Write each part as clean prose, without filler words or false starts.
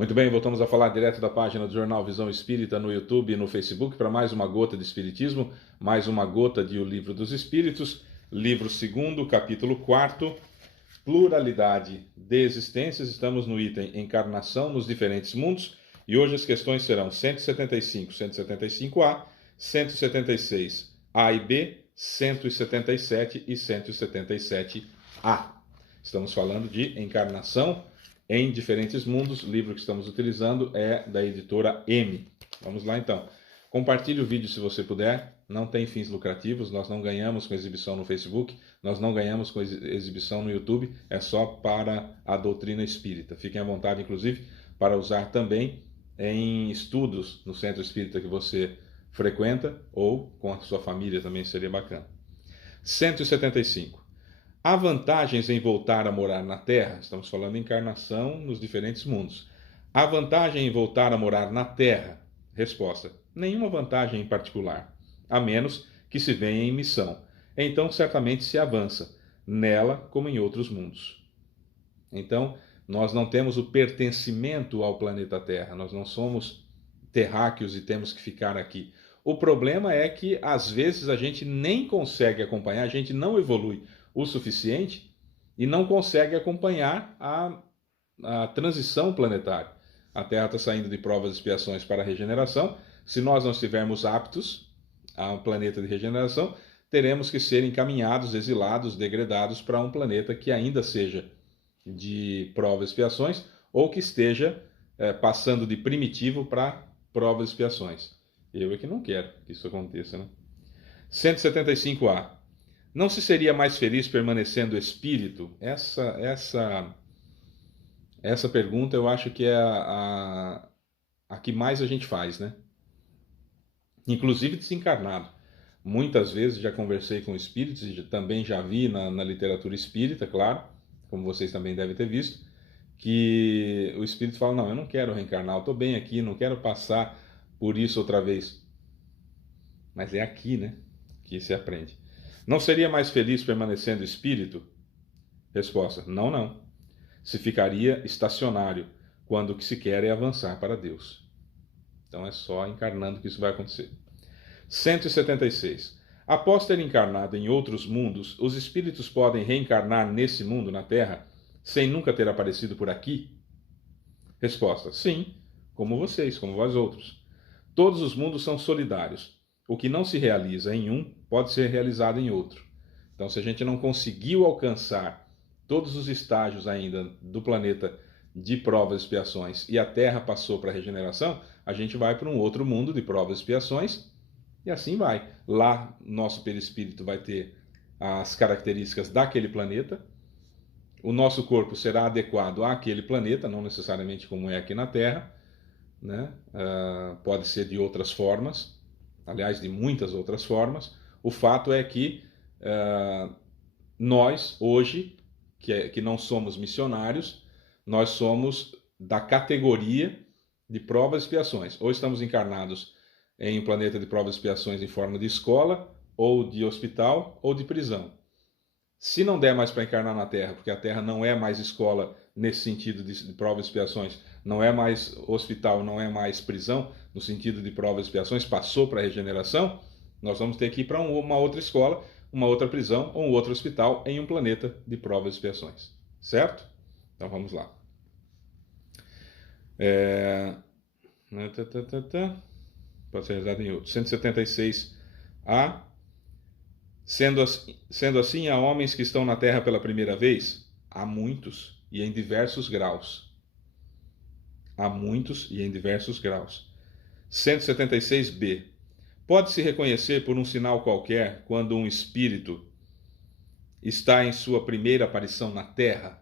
Muito bem, voltamos a falar direto da página do Jornal Visão Espírita no YouTube e no Facebook para mais uma gota de Espiritismo, mais uma gota de O Livro dos Espíritos, livro 2º, capítulo 4, Pluralidade de Existências. Estamos no item Encarnação nos Diferentes Mundos e hoje as questões serão 175, 175A, 176 A e B, 177 e 177A. Estamos falando de encarnação em diferentes mundos. O livro que estamos utilizando é da editora M. Vamos lá então. Compartilhe o vídeo se você puder. Não tem fins lucrativos, nós não ganhamos com exibição no Facebook, nós não ganhamos com exibição no YouTube, é só para a doutrina espírita. Fiquem à vontade, inclusive, para usar também em estudos no centro espírita que você frequenta ou com a sua família também seria bacana. 175. Há vantagens em voltar a morar na Terra? Estamos falando em encarnação nos diferentes mundos. Há vantagem em voltar a morar na Terra? Resposta: nenhuma vantagem em particular, a menos que se venha em missão. Então, certamente se avança, nela como em outros mundos. Então, nós não temos o pertencimento ao planeta Terra, nós não somos terráqueos e temos que ficar aqui. O problema é que, às vezes, a gente nem consegue acompanhar, a gente não evolui o suficiente e não consegue acompanhar a transição planetária. A Terra está saindo de provas e expiações para a regeneração. Se nós não estivermos aptos a um planeta de regeneração, teremos que ser encaminhados, exilados, degradados para um planeta que ainda seja de provas e expiações ou que esteja passando de primitivo para provas e expiações. Eu é que não quero que isso aconteça, né? 175A. Não se seria mais feliz permanecendo espírito? Essa pergunta eu acho que é a que mais a gente faz, né? Inclusive desencarnado. Muitas vezes já conversei com espíritos e também já vi na literatura espírita, claro, como vocês também devem ter visto, que o espírito fala: não, eu não quero reencarnar, eu estou bem aqui, não quero passar por isso outra vez. Mas é aqui, né, que se aprende. Não seria mais feliz permanecendo espírito? Resposta: não, não. Se ficaria estacionário, quando o que se quer é avançar para Deus. Então é só encarnando que isso vai acontecer. 176. Após ter encarnado em outros mundos, os espíritos podem reencarnar nesse mundo, na Terra, sem nunca ter aparecido por aqui? Resposta: sim, como vocês, como vós outros. Todos os mundos são solidários. O que não se realiza em um pode ser realizado em outro. Então, se a gente não conseguiu alcançar todos os estágios ainda do planeta de provas e expiações e a Terra passou para a regeneração, a gente vai para um outro mundo de provas e expiações e assim vai. Lá, nosso perispírito vai ter as características daquele planeta, o nosso corpo será adequado àquele planeta, não necessariamente como é aqui na Terra, né? Pode ser de outras formas, aliás, de muitas outras formas. O fato é que nós, hoje, que não somos missionários, nós somos da categoria de provas e expiações. Ou estamos encarnados em um planeta de provas e expiações em forma de escola, ou de hospital, ou de prisão. Se não der mais para encarnar na Terra, porque a Terra não é mais escola nesse sentido de provas e expiações, não é mais hospital, não é mais prisão, no sentido de provas e expiações, passou para a regeneração, nós vamos ter que ir para uma outra escola, uma outra prisão ou um outro hospital em um planeta de provas e expiações. Certo? Então vamos lá. Pode ser realizado em outro. 176A. Sendo assim, há homens que estão na Terra pela primeira vez? Há muitos e em diversos graus. Há muitos e em diversos graus. 176B. Pode-se reconhecer por um sinal qualquer quando um espírito está em sua primeira aparição na Terra?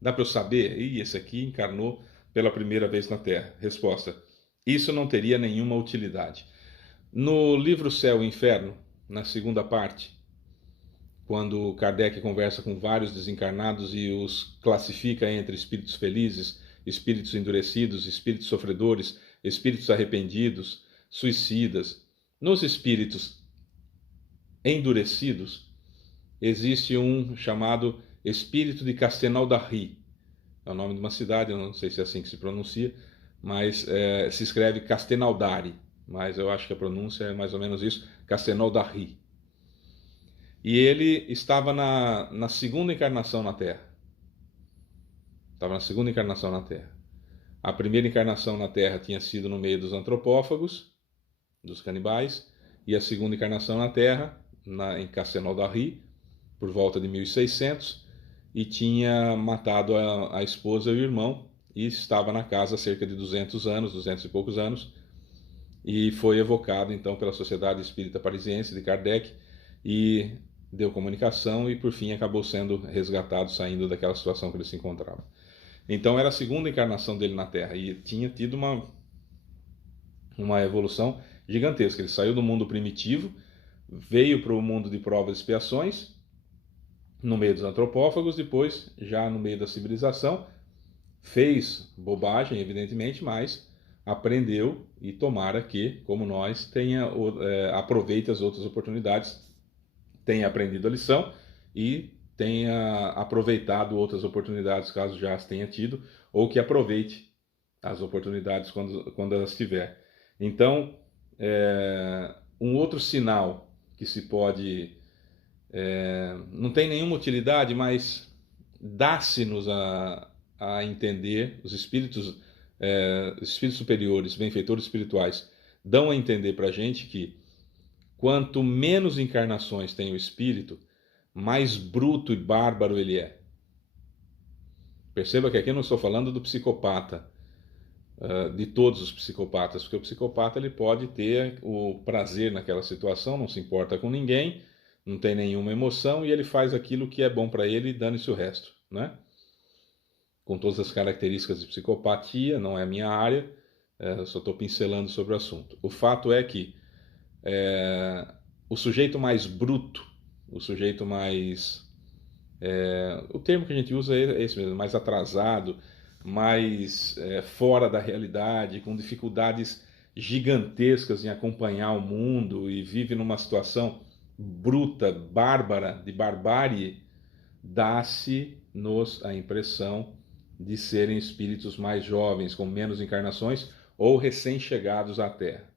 Dá para eu saber? Esse aqui encarnou pela primeira vez na Terra. Resposta: isso não teria nenhuma utilidade. No livro Céu e Inferno, na segunda parte, quando Kardec conversa com vários desencarnados e os classifica entre espíritos felizes, espíritos endurecidos, espíritos sofredores, espíritos arrependidos, suicidas. Nos espíritos endurecidos, existe um chamado espírito de Castelnau-d'Arry, é o nome de uma cidade, eu não sei se é assim que se pronuncia, mas se escreve Castelnaudary, mas eu acho que a pronúncia é mais ou menos isso, Castelnaudary. E ele estava na segunda encarnação na Terra. Estava na segunda encarnação na Terra. A primeira encarnação na Terra tinha sido no meio dos antropófagos, dos canibais, e a segunda encarnação na Terra, em Castelnaudary, por volta de 1600, e tinha matado a esposa e o irmão, e estava na casa há cerca de 200 anos, 200 e poucos anos, e foi evocado então pela Sociedade Espírita Parisiense de Kardec, e deu comunicação, e por fim acabou sendo resgatado, saindo daquela situação que ele se encontrava. Então era a segunda encarnação dele na Terra, e tinha tido uma evolução gigantesca. Ele saiu do mundo primitivo, veio para o mundo de provas e expiações, no meio dos antropófagos, depois, já no meio da civilização, fez bobagem, evidentemente, mas aprendeu, e tomara que, como nós, aproveite as outras oportunidades, tenha aprendido a lição e tenha aproveitado outras oportunidades, caso já as tenha tido, ou que aproveite as oportunidades quando elas tiver. Então, um outro sinal que se pode... não tem nenhuma utilidade, mas dá-se-nos a entender, os espíritos superiores, benfeitores espirituais, dão a entender para a gente que quanto menos encarnações tem o espírito, mais bruto e bárbaro ele é. Perceba que aqui eu não estou falando do psicopata, de todos os psicopatas, porque o psicopata ele pode ter o prazer naquela situação, não se importa com ninguém, não tem nenhuma emoção, e ele faz aquilo que é bom para ele e dane-se o resto, né? Com todas as características de psicopatia, não é a minha área, eu só estou pincelando sobre o assunto. O fato é que o sujeito mais bruto, o sujeito mais... o termo que a gente usa é esse mesmo, mais atrasado, mais fora da realidade, com dificuldades gigantescas em acompanhar o mundo e vive numa situação bruta, bárbara, de barbárie, dá-se-nos a impressão de serem espíritos mais jovens, com menos encarnações ou recém-chegados à Terra.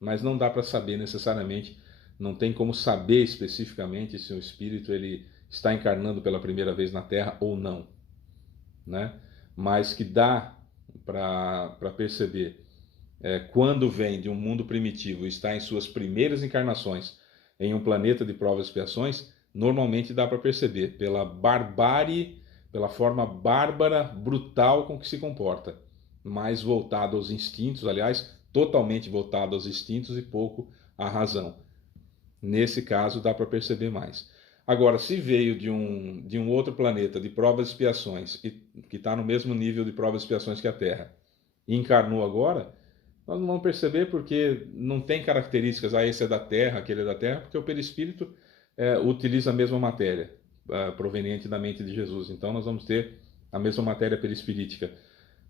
Mas não dá para saber necessariamente, não tem como saber especificamente se o espírito ele está encarnando pela primeira vez na Terra ou não, né? Mas que dá para perceber quando vem de um mundo primitivo e está em suas primeiras encarnações em um planeta de provas e expiações, normalmente dá para perceber pela barbárie, pela forma bárbara, brutal com que se comporta, mais voltado aos instintos, aliás, totalmente voltado aos instintos e pouco à razão. Nesse caso dá para perceber mais. Agora, se veio de um outro planeta de provas e expiações, que está no mesmo nível de provas e expiações que a Terra, e encarnou agora, nós não vamos perceber porque não tem características, esse é da Terra, aquele é da Terra, porque o perispírito utiliza a mesma matéria, proveniente da mente de Jesus. Então nós vamos ter a mesma matéria perispirítica.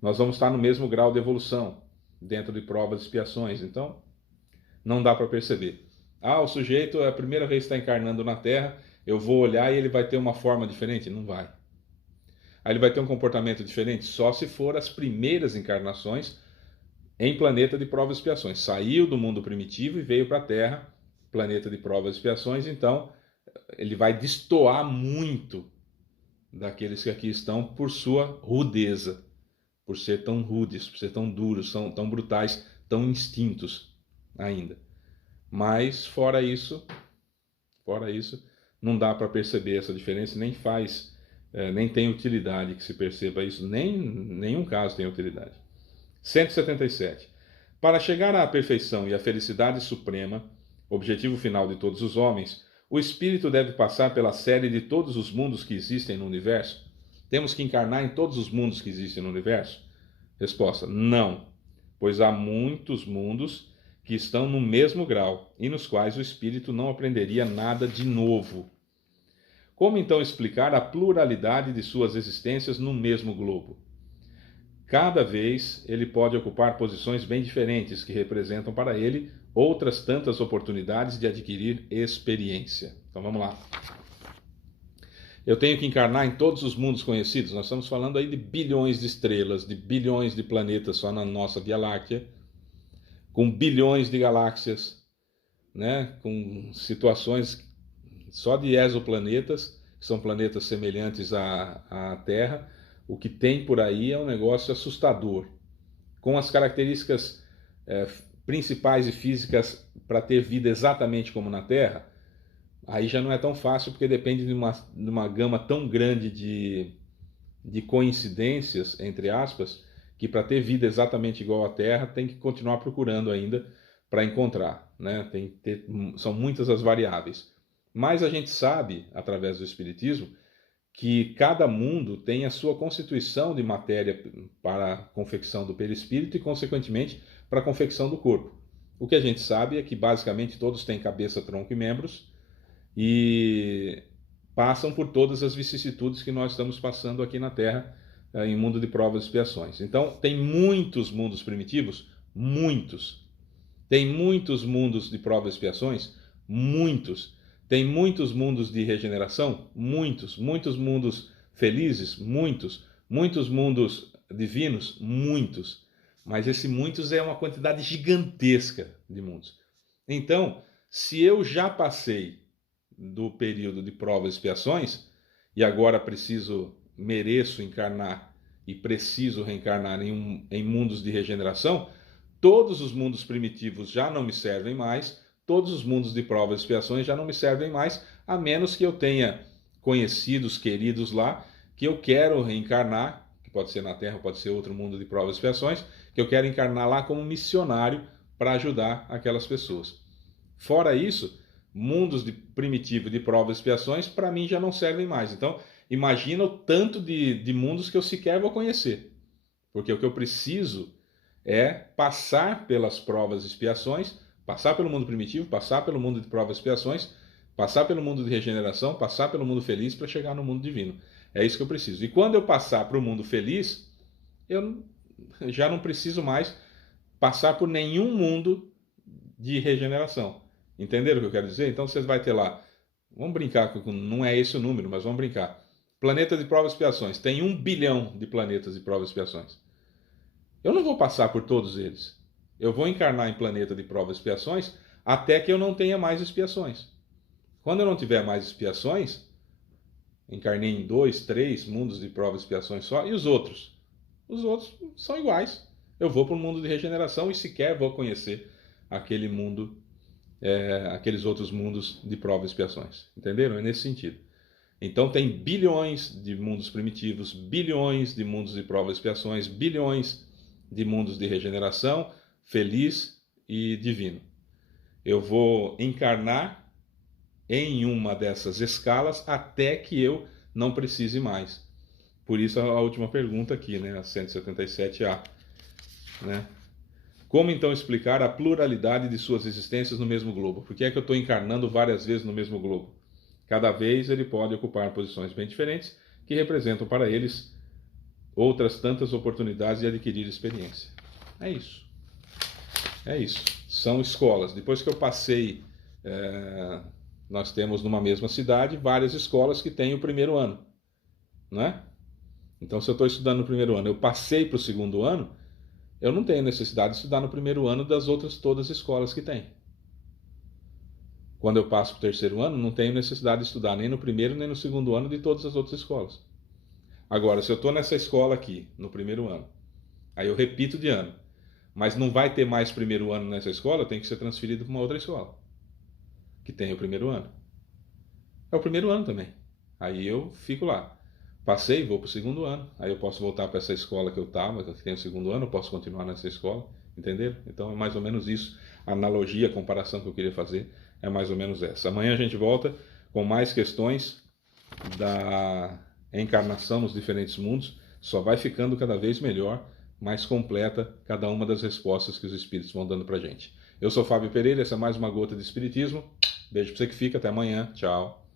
Nós vamos estar no mesmo grau de evolução, dentro de provas e expiações. Então, não dá para perceber. O sujeito é a primeira vez que está encarnando na Terra, eu vou olhar e ele vai ter uma forma diferente? Não vai. Aí ele vai ter um comportamento diferente? Só se for as primeiras encarnações em planeta de provas e expiações. Saiu do mundo primitivo e veio para a Terra, planeta de provas e expiações, então ele vai destoar muito daqueles que aqui estão por sua rudeza, por ser tão rudes, por ser tão duros, tão brutais, tão instintos ainda. Mas fora isso, não dá para perceber essa diferença, nem tem utilidade que se perceba isso, nenhum caso tem utilidade. 177. Para chegar à perfeição e à felicidade suprema, objetivo final de todos os homens, o espírito deve passar pela série de todos os mundos que existem no universo? Temos que encarnar em todos os mundos que existem no universo? Resposta: não, pois há muitos mundos que estão no mesmo grau e nos quais o espírito não aprenderia nada de novo. Como então explicar a pluralidade de suas existências no mesmo globo? Cada vez ele pode ocupar posições bem diferentes que representam para ele outras tantas oportunidades de adquirir experiência. Então vamos lá. Eu tenho que encarnar em todos os mundos conhecidos. Nós estamos falando aí de bilhões de estrelas, de bilhões de planetas só na nossa Via Láctea, com bilhões de galáxias, né? Com situações só de exoplanetas, que são planetas semelhantes à Terra. O que tem por aí é um negócio assustador, com as características principais e físicas para ter vida exatamente como na Terra. Aí já não é tão fácil, porque depende de uma gama tão grande de coincidências, entre aspas, que para ter vida exatamente igual à Terra, tem que continuar procurando ainda para encontrar, né? São muitas as variáveis. Mas a gente sabe, através do Espiritismo, que cada mundo tem a sua constituição de matéria para a confecção do perispírito e, consequentemente, para a confecção do corpo. O que a gente sabe é que, basicamente, todos têm cabeça, tronco e membros, e passam por todas as vicissitudes que nós estamos passando aqui na Terra, em mundo de provas e expiações. Então, tem muitos mundos primitivos, muitos. Tem muitos mundos de provas e expiações, muitos. Tem muitos mundos de regeneração, muitos. Muitos mundos felizes, muitos. Muitos mundos divinos, muitos. Mas esse muitos é uma quantidade gigantesca de mundos. Então, se eu já passei do período de provas e expiações, e agora mereço encarnar e preciso reencarnar em mundos de regeneração, todos os mundos primitivos já não me servem mais, todos os mundos de provas e expiações já não me servem mais, a menos que eu tenha conhecidos, queridos lá, que eu quero reencarnar, que pode ser na Terra, pode ser outro mundo de provas e expiações, que eu quero encarnar lá como missionário para ajudar aquelas pessoas. Fora isso, mundos de primitivo de provas e expiações, para mim já não servem mais. Então, imagina o tanto de mundos que eu sequer vou conhecer. Porque o que eu preciso é passar pelas provas e expiações, passar pelo mundo primitivo, passar pelo mundo de provas e expiações, passar pelo mundo de regeneração, passar pelo mundo feliz para chegar no mundo divino. É isso que eu preciso. E quando eu passar para o mundo feliz, eu já não preciso mais passar por nenhum mundo de regeneração. Entenderam o que eu quero dizer? Então você vai ter lá, vamos brincar, não é esse o número, mas vamos brincar. Planeta de provas e expiações. Tem 1 bilhão de planetas de provas e expiações. Eu não vou passar por todos eles. Eu vou encarnar em planeta de provas e expiações até que eu não tenha mais expiações. Quando eu não tiver mais expiações, encarnei em 2, 3 mundos de provas e expiações só, e os outros? Os outros são iguais. Eu vou para o mundo de regeneração e sequer vou conhecer aquele mundo, aqueles outros mundos de provas e expiações. Entenderam? É nesse sentido. Então tem bilhões de mundos primitivos, bilhões de mundos de provas e expiações, bilhões de mundos de regeneração, feliz e divino. Eu vou encarnar em uma dessas escalas até que eu não precise mais. Por isso a última pergunta aqui, né, a 177A, né? Como então explicar a pluralidade de suas existências no mesmo globo? Por que é que eu estou encarnando várias vezes no mesmo globo? Cada vez ele pode ocupar posições bem diferentes, que representam para eles outras tantas oportunidades de adquirir experiência. É isso. É isso. São escolas. Depois que eu passei, nós temos numa mesma cidade várias escolas que têm o primeiro ano, não é? Então, se eu estou estudando no primeiro ano, eu passei para o segundo ano, eu não tenho necessidade de estudar no primeiro ano das outras todas as escolas que tem. Quando eu passo para o terceiro ano, não tenho necessidade de estudar nem no primeiro nem no segundo ano de todas as outras escolas. Agora, se eu estou nessa escola aqui, no primeiro ano, aí eu repito de ano, mas não vai ter mais primeiro ano nessa escola, eu tenho que ser transferido para uma outra escola, que tem o primeiro ano. É o primeiro ano também. Aí eu fico lá. Passei, vou para o segundo ano. Aí eu posso voltar para essa escola que eu estava, que tem o segundo ano, eu posso continuar nessa escola. Entenderam? Então é mais ou menos isso. A analogia, a comparação que eu queria fazer é mais ou menos essa. Amanhã a gente volta com mais questões da encarnação nos diferentes mundos. Só vai ficando cada vez melhor, mais completa cada uma das respostas que os espíritos vão dando para a gente. Eu sou Fábio Pereira, essa é mais uma gota de Espiritismo. Beijo para você que fica, até amanhã. Tchau.